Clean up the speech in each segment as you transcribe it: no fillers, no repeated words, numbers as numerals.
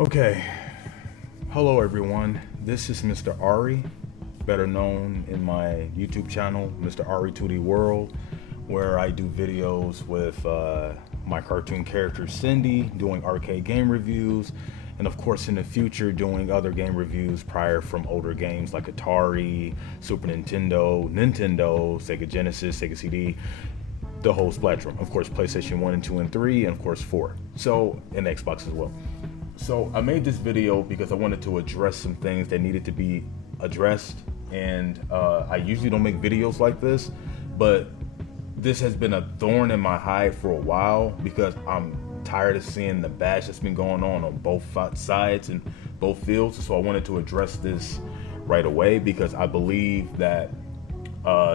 Okay, hello everyone. This is Mr. Ari, better known in my YouTube channel, Mr. Ari 2D World, where I do videos with my cartoon character Cindy, doing arcade game reviews, and of course in the future doing other game reviews prior from older games like Atari, Super Nintendo, Sega Genesis, Sega CD, the whole spectrum. Of course, PlayStation 1 and 2 and 3, and of course 4. So, and Xbox as well. So I made this video because I wanted to address some things that needed to be addressed, and I usually don't make videos like this, but this has been a thorn in my hide for a while because I'm tired of seeing the bash that's been going on both sides and both fields. So I wanted to address this right away because I believe that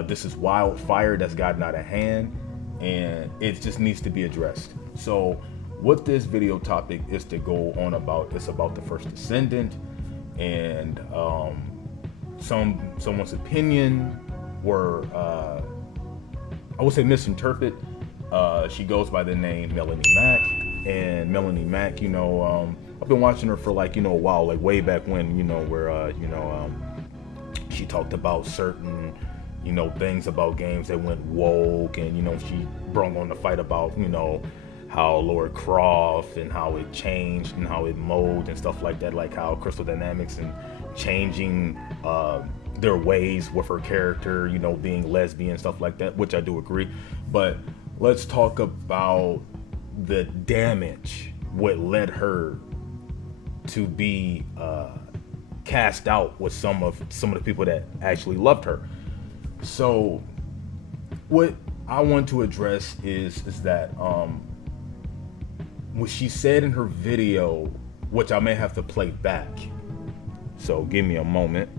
this is wildfire that's gotten out of hand and it just needs to be addressed. So what this video topic is to go on about, it's about the First Descendant and someone's opinion were I would say misinterpret. She goes by the name Melonie Mac, and Melonie Mac, I've been watching her for a while, like way back when, where she talked about certain things about games that went woke, and she brought on the fight about how Lord Croft and how it changed and how it molded and stuff like that, like how Crystal Dynamics and changing their ways with her character, being lesbian, stuff like that, which I do agree. But let's talk about the damage, what led her to be cast out with some of the people that actually loved her. So what I want to address is that what she said in her video, which I may have to play back. So give me a moment.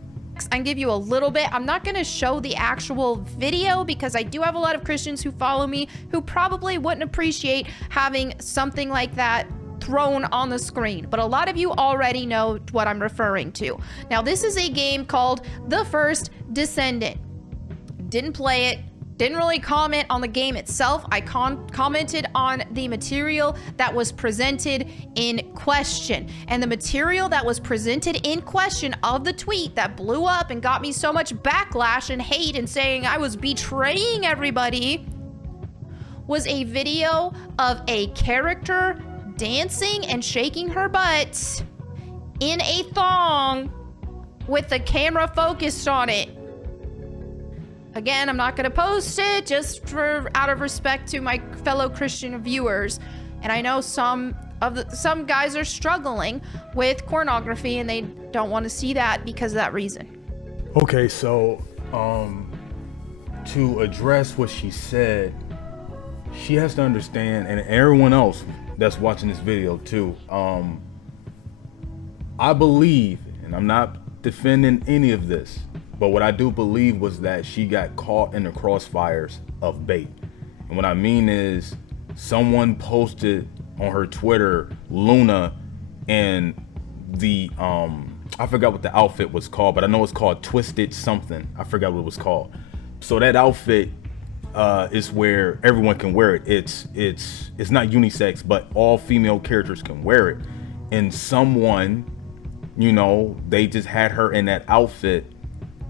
I can give you a little bit. I'm not going to show the actual video because I do have a lot of Christians who follow me who probably wouldn't appreciate having something like that thrown on the screen, but a lot of you already know what I'm referring to. Now, this is a game called The First Descendant. Didn't play it. Didn't really comment on the game itself. I commented on the material that was presented in question. And the material that was presented in question of the tweet that blew up and got me so much backlash and hate and saying I was betraying everybody was a video of a character dancing and shaking her butt in a thong with the camera focused on it. Again, I'm not going to post it just out of respect to my fellow Christian viewers. And I know some guys are struggling with pornography and they don't want to see that because of that reason. Okay, so to address what she said, she has to understand, and everyone else that's watching this video too, I believe, and I'm not defending any of this, but what I do believe was that she got caught in the crossfires of bait. And what I mean is someone posted on her Twitter, Luna, and the, I forgot what the outfit was called, but I know it's called Twisted something. I forgot what it was called. So that outfit is where everyone can wear it. It's not unisex, but all female characters can wear it. And someone, they just had her in that outfit,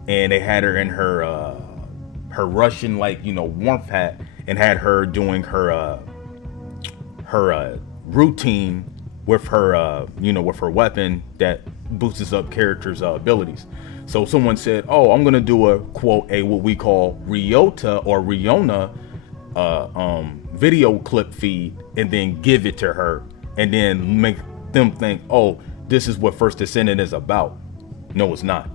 and they had her in her Russian warmth hat, and had her doing her routine with her with her weapon that boosts up characters' abilities. So someone said, "Oh, I'm gonna do a quote what we call Ryota or Riona video clip feed, and then give it to her, and then make them think, oh, this is what First Descendant is about." No, it's not.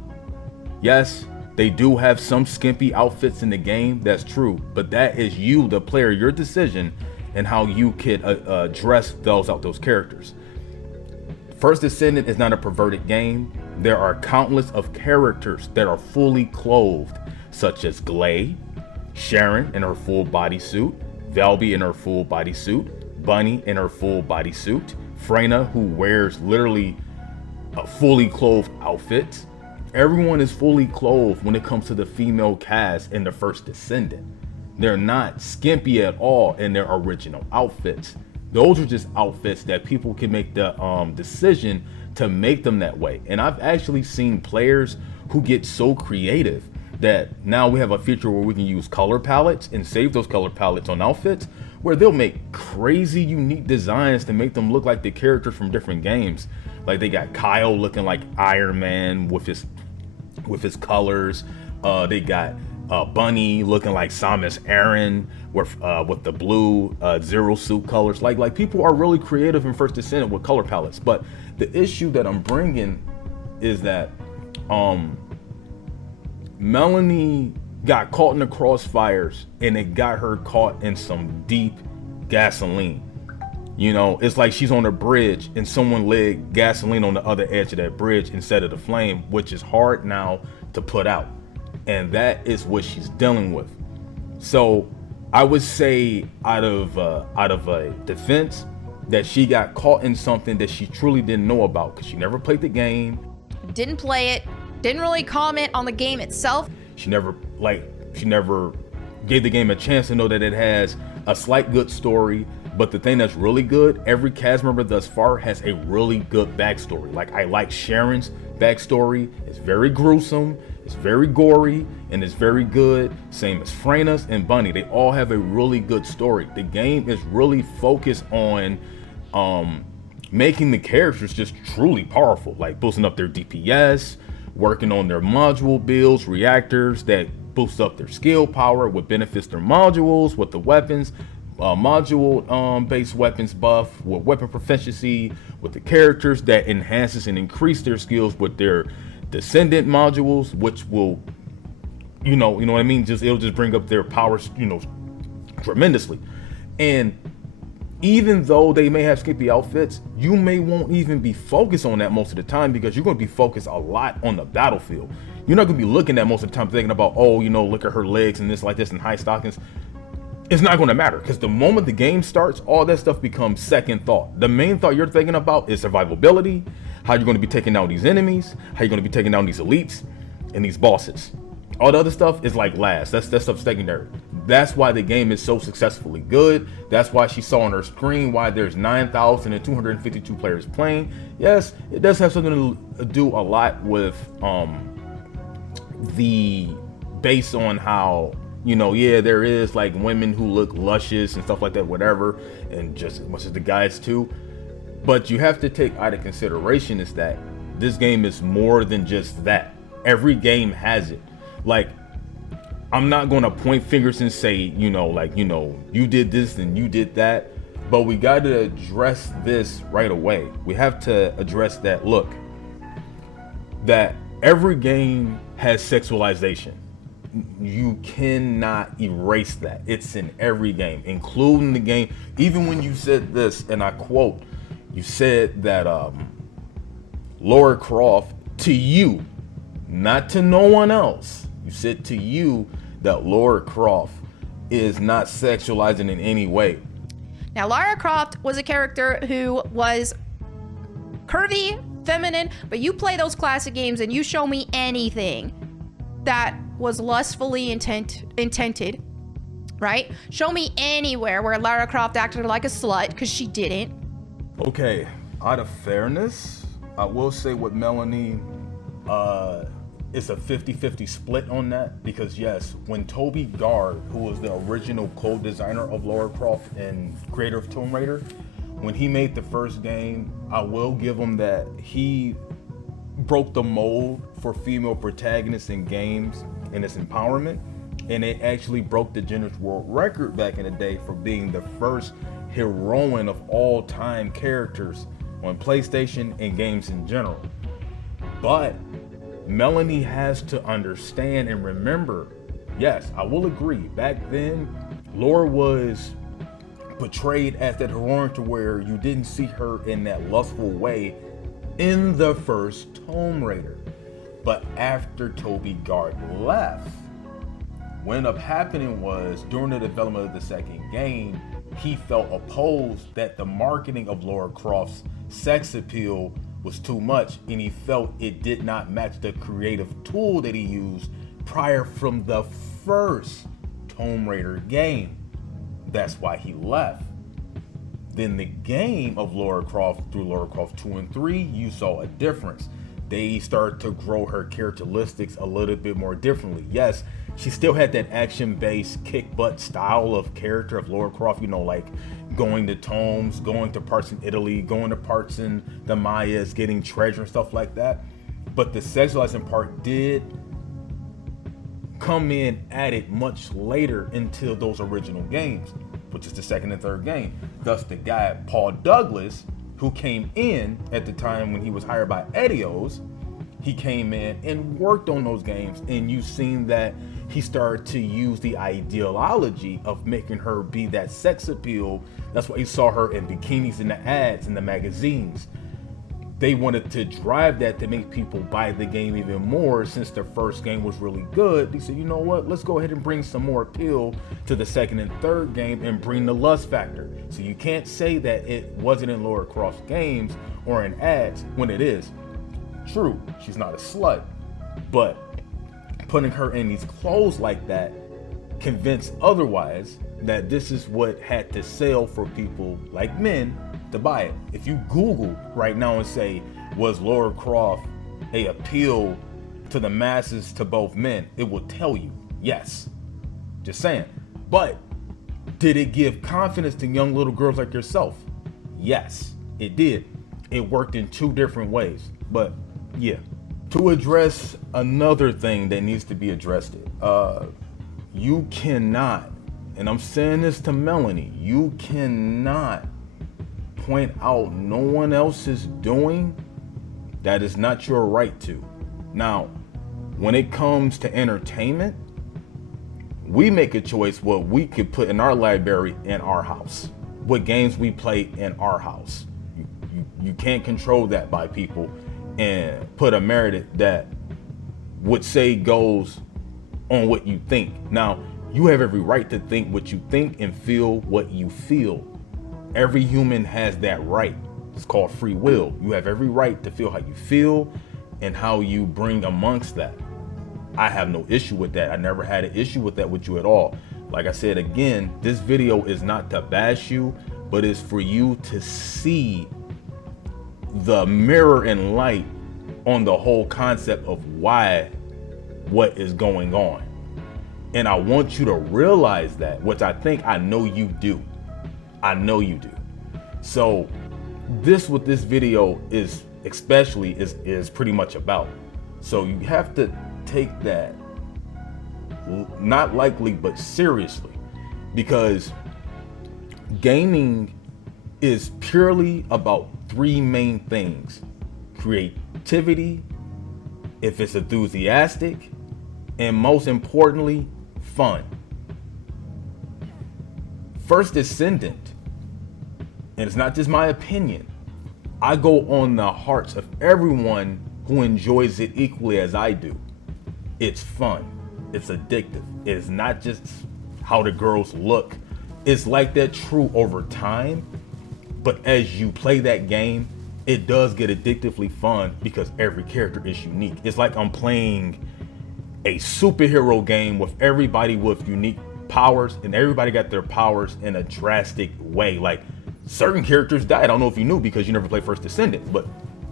Yes, they do have some skimpy outfits in the game, that's true, but that is you, the player, your decision, and how you could address those characters. First Descendant is not a perverted game. There are countless of characters that are fully clothed, such as Glay, Sharon in her full bodysuit, Velby in her full bodysuit, Bunny in her full bodysuit, Freyna, who wears literally a fully clothed outfit. Everyone is fully clothed when it comes to the female cast in the First Descendant. They're not skimpy at all in their original outfits. Those are just outfits that people can make the decision to make them that way. And I've actually seen players who get so creative that now we have a feature where we can use color palettes and save those color palettes on outfits, where they'll make crazy unique designs to make them look like the characters from different games. Like they got Kyle looking like Iron Man with his colors. They got Bunny looking like Samus Aran with the blue Zero Suit colors. Like people are really creative in First Descendant with color palettes. But the issue that I'm bringing is that Melonie got caught in the crossfires, and it got her caught in some deep gasoline. You know, it's like she's on a bridge and someone lit gasoline on the other edge of that bridge instead of the flame, which is hard now to put out. And that is what she's dealing with. So I would say out of a defense that she got caught in something that she truly didn't know about, because she never played the game. Didn't play it. Didn't really comment on the game itself. She never gave the game a chance to know that it has a slight good story. But the thing that's really good, every cast member thus far has a really good backstory. Like, I like Sharon's backstory. It's very gruesome, it's very gory, and it's very good. Same as Freyna's and Bunny. They all have a really good story. The game is really focused on making the characters just truly powerful, like boosting up their DPS, working on their module builds, reactors that boost up their skill power, what benefits their modules, with the weapons, module based weapons buff, with weapon proficiency, with the characters that enhances and increase their skills with their Descendant modules, which will, you know what I mean? It'll just bring up their powers, tremendously. And even though they may have skippy outfits, you may won't even be focused on that most of the time, because you're going to be focused a lot on the battlefield. You're not going to be looking at most of the time thinking about, look at her legs and this like this and high stockings. It's not going to matter, because the moment the game starts, all that stuff becomes second thought. The main thought you're thinking about is survivability, how you're going to be taking down these enemies, how you're going to be taking down these elites and these bosses. All the other stuff is like last. That stuff's secondary. That's why the game is so successfully good. That's why she saw on her screen why there's 9,252 players playing. Yes, it does have something to do a lot with the based on how, there is like women who look luscious and stuff like that, whatever, and just as much as the guys too. But you have to take out of consideration is that this game is more than just that. Every game has it. Like, I'm not going to point fingers and say, you did this and you did that, but we got to address this right away. We have to address that, look, that every game has sexualization. You cannot erase that. It's in every game, including the game. Even when you said this, and I quote, you said that Lara Croft, to you, not to no one else, you said to you that Lara Croft is not sexualizing in any way. Now, Lara Croft was a character who was curvy, feminine, but you play those classic games and you show me anything that was lustfully intended, right? Show me anywhere where Lara Croft acted like a slut, because she didn't. Okay, out of fairness, I will say with Melonie, it's a 50-50 split on that, because yes, when Toby Gard, who was the original co-designer of Lara Croft and creator of Tomb Raider, when he made the first game, I will give him that he broke the mold for female protagonists in games and its empowerment, and it actually broke the Guinness World Record back in the day for being the first heroine of all time characters on PlayStation and games in general. But Melonie has to understand and remember, yes, I will agree, back then Lara was portrayed as that heroine to where you didn't see her in that lustful way in the first Tomb Raider. But after Toby Gard left, what ended up happening was during the development of the second game, he felt opposed that the marketing of Lara Croft's sex appeal was too much, and he felt it did not match the creative tool that he used prior from the first Tomb Raider game. That's why he left. Then the game of Lara Croft through Lara Croft 2 and 3, you saw a difference. They started to grow her characteristics a little bit more differently. Yes, she still had that action-based kick butt style of character of Lara Croft, you know, like going to tombs, going to parts in Italy, going to parts in the Mayas, getting treasure and stuff like that. But the sexualizing part did come in added much later into those original games, which is the second and third game. Thus, the guy Paul Douglas, who came in at the time when he was hired by Eidos, he came in and worked on those games, and you've seen that he started to use the ideology of making her be that sex appeal. That's why you saw her in bikinis in the ads in the magazines. They wanted to drive that to make people buy the game even more. Since the first game was really good, they said, you know what, let's go ahead and bring some more appeal to the second and third game and bring the lust factor. So you can't say that it wasn't in Lara Croft's games or in ads when it is. True, she's not a slut, but putting her in these clothes like that convinced otherwise that this is what had to sell for people like men to buy it. If you Google right now and say, was Lara Croft a appeal to the masses, to both men, it will tell you yes. Just saying. But did it give confidence to young little girls like yourself? Yes, it did. It worked in two different ways. But yeah, to address another thing that needs to be addressed, you cannot, and I'm saying this to Melonie, you cannot point out no one else is doing that is not your right to. Now, when it comes to entertainment, we make a choice what we could put in our library in our house, what games we play in our house. You can't control that by people and put a merit that would say goes on what you think. Now, you have every right to think what you think and feel what you feel. Every human has that right. It's called free will. You have every right to feel how you feel and how you bring amongst that. I have no issue with that. I never had an issue with that with you at all. Like I said, again, this video is not to bash you, but it's for you to see the mirror and light on the whole concept of why, what is going on. And I want you to realize that, which I think I know you do. I know you do. So this, what this video is especially is pretty much about. So you have to take that not lightly, but seriously, because gaming is purely about three main things: creativity, if it's enthusiastic, and most importantly, fun. First Descendant, and it's not just my opinion, I go on the hearts of everyone who enjoys it equally as I do. It's fun, it's addictive. It's not just how the girls look. It's like that true over time, but as you play that game, it does get addictively fun because every character is unique. It's like I'm playing a superhero game with everybody with unique powers, and everybody got their powers in a drastic way. Like, certain characters died. I don't know if you knew because you never played First Descendant, but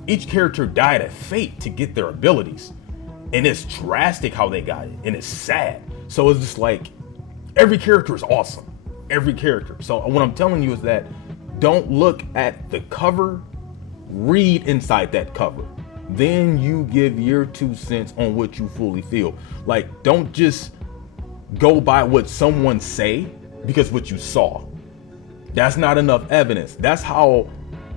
each character died at fate to get their abilities. And it's drastic how they got it, and it's sad. So it's just like, every character is awesome. Every character. So what I'm telling you is that don't look at the cover, read inside that cover. Then you give your 2 cents on what you fully feel. Like, don't just go by what someone say because what you saw. That's not enough evidence. That's how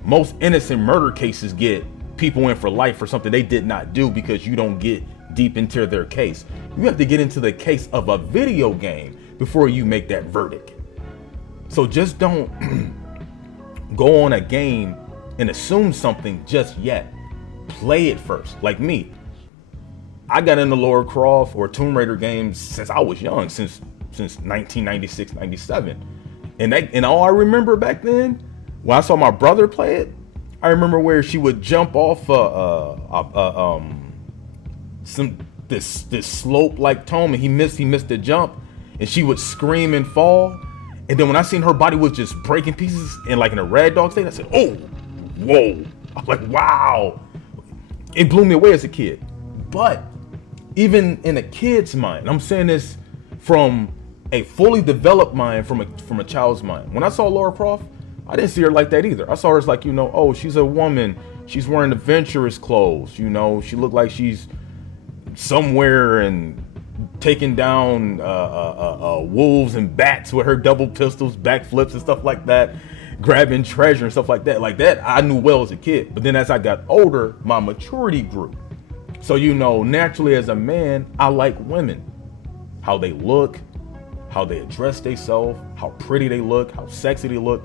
most innocent murder cases get people in for life for something they did not do, because you don't get deep into their case. You have to get into the case of a video game before you make that verdict. So just don't go on a game and assume something just yet. Play it first. Like me, I got into Lara Croft or Tomb Raider games since I was young, since 1996, 97. And all I remember back then, when I saw my brother play it, I remember where she would jump off this slope like tomb, and he missed the jump, and she would scream and fall, And then when I seen her body was just breaking pieces in like in a Red Dog state, I said, oh, whoa. I'm like, wow. It blew me away as a kid. But even in a kid's mind, I'm saying this from a fully developed mind, from a child's mind. When I saw Lara Croft, I didn't see her like that either. I saw her as like, oh, she's a woman. She's wearing adventurous clothes. She looked like she's somewhere and taking down wolves and bats with her double pistols, backflips and stuff like that, grabbing treasure and stuff like that. Like that, I knew well as a kid. But then as I got older, my maturity grew. So, naturally as a man, I like women. How they look, how they address themselves, how pretty they look, how sexy they look.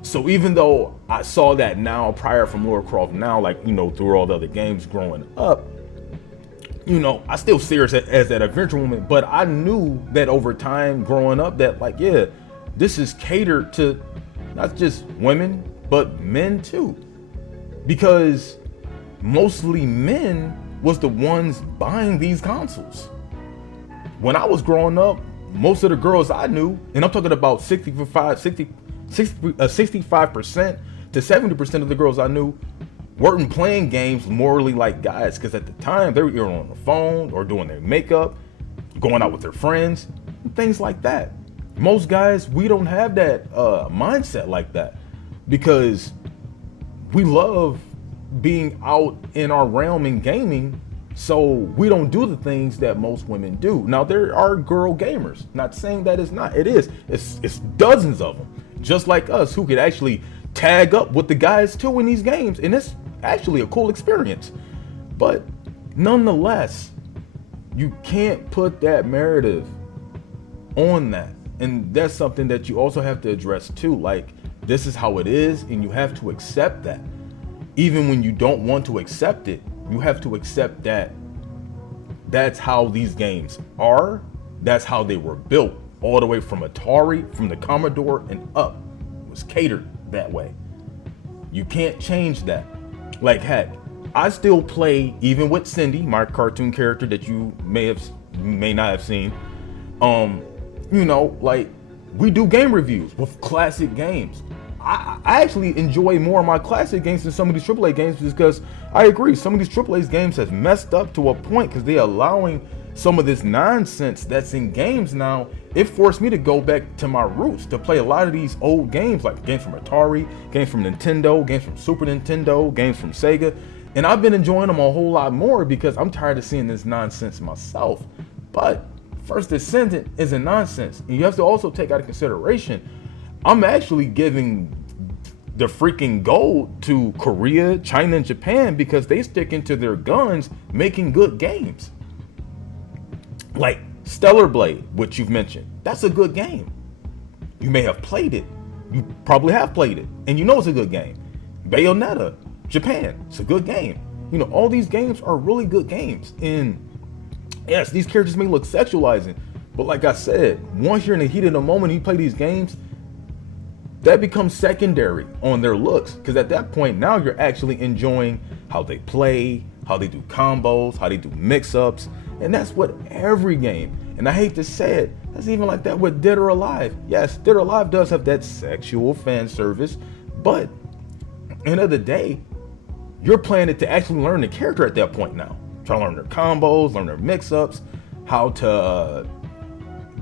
So even though I saw that now prior from Lara Croft now, like, through all the other games growing up, I still see her as that adventure woman, but I knew that over time growing up that like, yeah, this is catered to not just women, but men too. Because mostly men was the ones buying these consoles. When I was growing up, most of the girls I knew, and I'm talking about 65% to 70% of the girls I knew weren't playing games morally like guys, because at the time they were either on the phone or doing their makeup, going out with their friends, things like that. Most guys, we don't have that mindset like that, because we love being out in our realm in gaming, so we don't do the things that most women do. Now there are girl gamers, not saying that it's not, it's dozens of them just like us who could actually tag up with the guys too in these games, and it's actually a cool experience. But nonetheless, you can't put that narrative on that, and that's something that you also have to address too. Like, this is how it is, and you have to accept that. Even when you don't want to accept it, you have to accept that that's how these games are. That's how they were built, all the way from Atari, from the Commodore and up. It was catered that way. You can't change that. Like, heck, I still play, even with Cindy, my cartoon character that you may not have seen. Like, we do game reviews with classic games. I actually enjoy more of my classic games than some of these AAA games, because I agree, some of these AAA games has messed up to a point because they're allowing some of this nonsense that's in games now. It forced me to go back to my roots to play a lot of these old games, like games from Atari, games from Nintendo, games from Super Nintendo, games from Sega. And I've been enjoying them a whole lot more because I'm tired of seeing this nonsense myself. But First Descendant isn't nonsense. And you have to also take out of consideration, I'm actually giving the freaking gold to Korea, China, and Japan because they stick into their guns making good games. Like Stellar Blade, which you've mentioned, that's a good game. You may have played it. You probably have played it, and you know it's a good game. Bayonetta, Japan, it's a good game. All these games are really good games. And yes, these characters may look sexualizing, but like I said, once you're in the heat of the moment and you play these games, that becomes secondary on their looks, because at that point now you're actually enjoying how they play, how they do combos, how they do mix-ups. And that's what every game, and I hate to say it, that's even like that with Dead or Alive. Yes, Dead or Alive does have that sexual fan service, but end of the day, you're playing it to actually learn the character at that point now. Try to learn their combos, learn their mix-ups, how to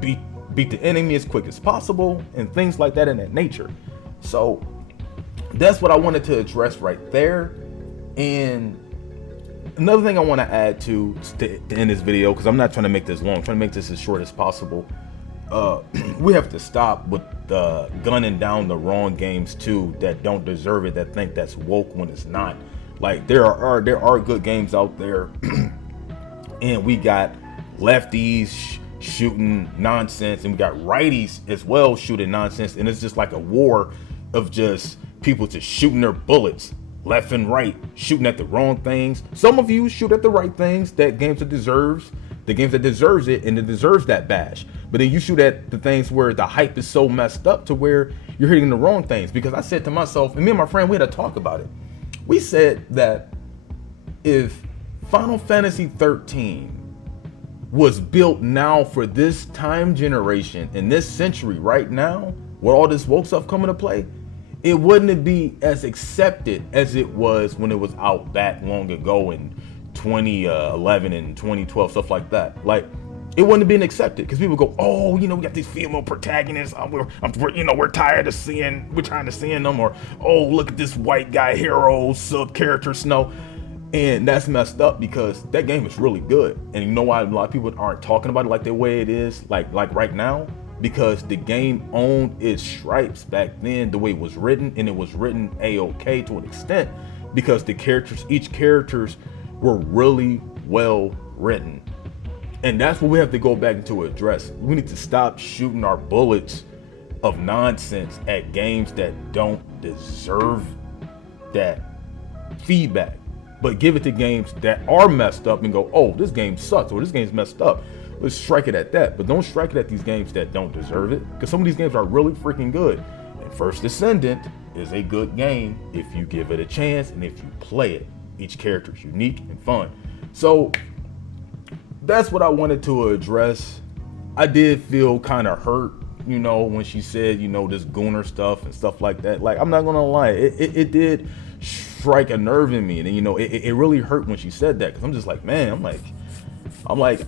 beat the enemy as quick as possible, and things like that in that nature. So that's what I wanted to address right there. And another thing I want to add to end this video, because I'm not trying to make this long, I'm trying to make this as short as possible. We have to stop with the gunning down the wrong games too, that don't deserve it, that think that's woke when it's not. Like, there are good games out there, and we got lefties shooting nonsense, and we got righties as well shooting nonsense, and it's just like a war of just people just shooting their bullets left and right, shooting at the wrong things. Some of you shoot at the right things, the games that deserves it, and it deserves that bash. But then you shoot at the things where the hype is so messed up to where you're hitting the wrong things. Because I said to myself, and me and my friend, we had a talk about it. We said that if Final Fantasy 13 was built now for this time generation in this century right now, with all this woke stuff coming to play, it wouldn't be as accepted as it was when it was out back long ago in 2011 and 2012, stuff like that. Like, it wouldn't have been accepted because people go, oh, we got these female protagonists. We're tired of we're tired of seeing them. Or, oh, look at this white guy hero sub character Snow. And that's messed up because that game is really good. And you know why a lot of people aren't talking about it like the way it is, like right now? Because the game owned its stripes back then, the way it was written, and it was written A-OK to an extent because each characters were really well written. And that's what we have to go back into address. We need to stop shooting our bullets of nonsense at games that don't deserve that feedback, but give it to games that are messed up and go, oh, this game sucks, or this game's messed up. Let's strike it at that, but don't strike it at these games that don't deserve it, because some of these games are really freaking good. And First Descendant is a good game if you give it a chance and if you play it. Each character is unique and fun. So that's what I wanted to address. I did feel kind of hurt, when she said, this gooner stuff and stuff like that. Like, I'm not gonna lie, it did strike a nerve in me, and it really hurt when she said that, because I'm just like, man, I'm like,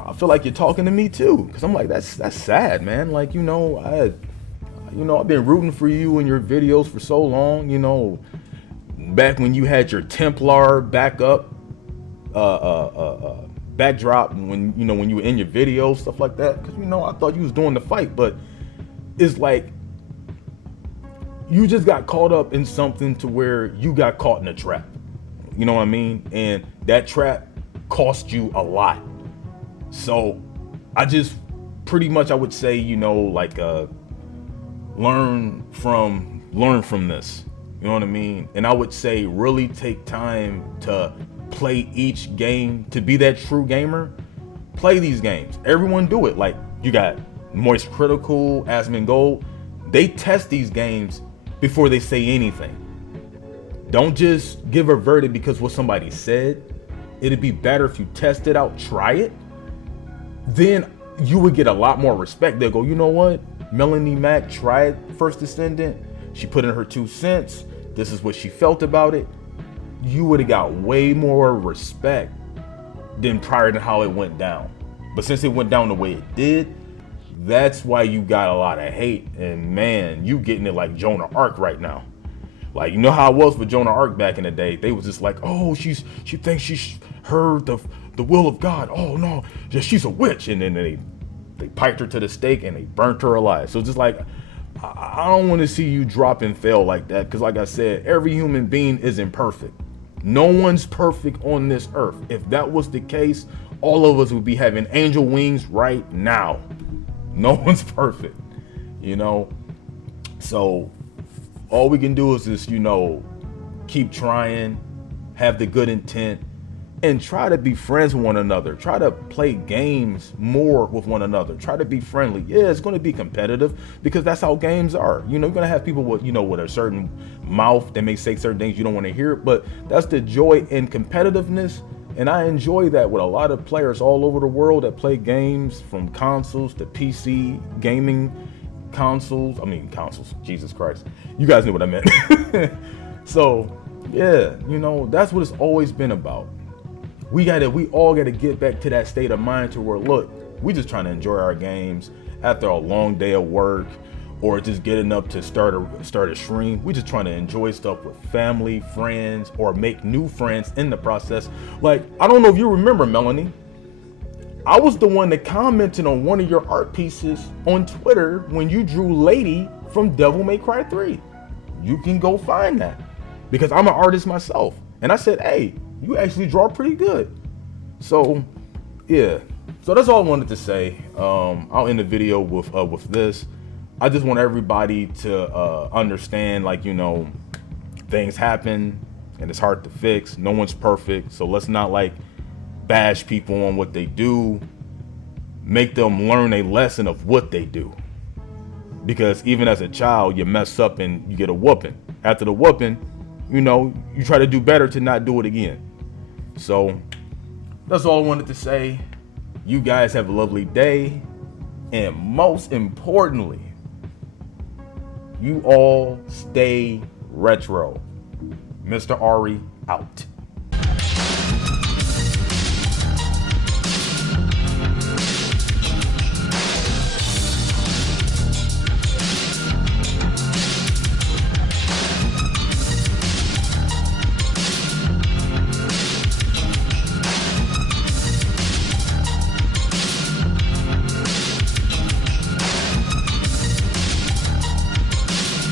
I feel like you're talking to me too, because I'm like, that's sad, man. Like, I've been rooting for you in your videos for so long, back when you had your Templar backdrop, when you were in your videos, stuff like that, because I thought you was doing the fight, but it's like you just got caught up in something to where you got caught in a trap, you know what I mean? And that trap cost you a lot. So I just pretty much, I would say, learn from this, you know what I mean? And I would say really take time to play each game, to be that true gamer. Play these games. Everyone do it. Like, you got Moist Critical, Asmongold. They test these games before they say anything. Don't just give a verdict because what somebody said. It'd be better if you test it out, try it. Then you would get a lot more respect. They'll go, you know what? Melonie Mac tried First Descendant. She put in her 2 cents. This is what she felt about it. You would have got way more respect than prior to how it went down. But since it went down the way it did, that's why you got a lot of hate. And man, you getting it like Joan of Arc right now. Like, you know how it was with Joan of Arc back in the day. They was just like, oh, she thinks she's heard the will of God. Oh no, she's a witch. And then they piped her to the stake and they burnt her alive. So it's just like, I don't want to see you drop and fail like that. Because like I said, every human being is imperfect. No one's perfect on this earth. If that was the case, all of us would be having angel wings right now. No one's perfect, So all we can do is just, keep trying, have the good intent, and try to be friends with one another. Try to play games more with one another. Try to be friendly. Yeah, it's going to be competitive because that's how games are. You're going to have people with, with a certain mouth that may say certain things you don't want to hear, but that's the joy in competitiveness. And I enjoy that with a lot of players all over the world that play games, from consoles to PC gaming consoles. Jesus Christ. You guys knew what I meant. So yeah, that's what it's always been about. We all gotta get back to that state of mind to where, look, we just trying to enjoy our games after a long day of work, or just getting up to start a stream. We just trying to enjoy stuff with family, friends, or make new friends in the process. Like, I don't know if you remember, Melonie, I was the one that commented on one of your art pieces on Twitter when you drew Lady from Devil May Cry 3. You can go find that, because I'm an artist myself. And I said, hey, you actually draw pretty good. So yeah, so that's all I wanted to say. I'll end the video with this. I just want everybody to understand, like, things happen and it's hard to fix. No one's perfect. So let's not bash people on what they do. Make them learn a lesson of what they do. Because even as a child, you mess up and you get a whooping. After the whooping, you try to do better to not do it again. So that's all I wanted to say. You guys have a lovely day. And most importantly, you all stay retro. Mr. Ari out.